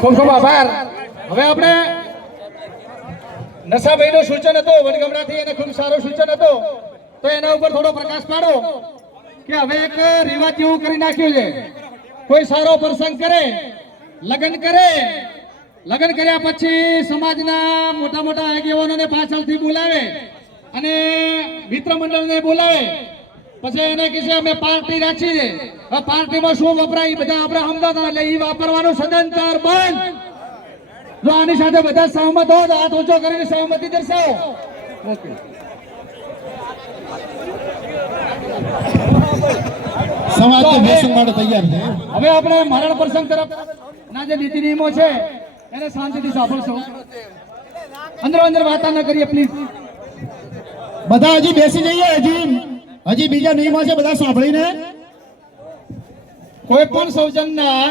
ખૂબ ખૂબ આભાર. હવે આપણે નશાભાઈનું સૂચન હતું વડગામડાથી એને ખૂબ સારું સૂચન હતું. તો એના ઉપર થોડો પ્રકાશ પાડો કે હવે એક રિવાજ એવું કરી નાખ્યું છે. કોઈ સારો પ્રસંગ કરે, લગ્ન કરે, લગ્ન કર્યા પછી સમાજના મોટા મોટા આગેવાનોને પાછળથી બોલાવે અને મિત્ર મંડળને બોલાવે. પછી એને કહે છે અમે પાર્ટી રાખી છે હવે પાર્ટીમાં શું વપરાય? બધા આપણે સમજાતા એટલે એ વાપરવાનું સદંતર બંધ. જો આની સાથે બધા સહમત હો તો હાથ ઊંચો કરીને સહમતિ દર્શાવો. ઓકે વ્યસન માટે તૈયાર છે. હવે આપણે મરણ પ્રસંગ તરફ ના જે નીતિ નિયમો છે એને શાંતિથી સાંભળશો. અંદર અંદર વાતા ન કરીએ પ્લીઝ બધા હજી બેસી જઈએ હજી હજી બીજા નિયમો છે બધા સાંભળીને? કોઈ પણ સૌજનના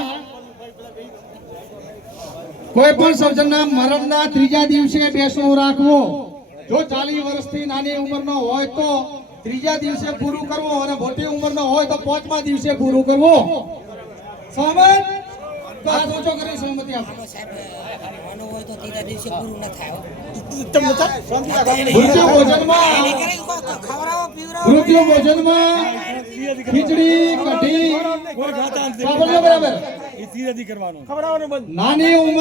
કોઈ પણ સૌજનના મરણના ત્રીજા દિવસે બેસવું રાખવું. જો ચાલીસ વર્ષથી નાની ઉંમરનો હોય તો ત્રીજા દિવસે પૂરું કરવું અને મોટી ઉંમરનો હોય તો પાંચમા દિવસે પૂરું કરવું. સહમત તો આ સોચો કરી સહમતિ આપો. ત્રીજા દિવસે પૂરું ન થાય હો. મૃત્યુ ભોજનમાં એને કરે તો ખવડાવો મૃત્યુ ભોજનમાં ખીચડી કઢી. સાંભળજો બરાબર. નાની ઉંમર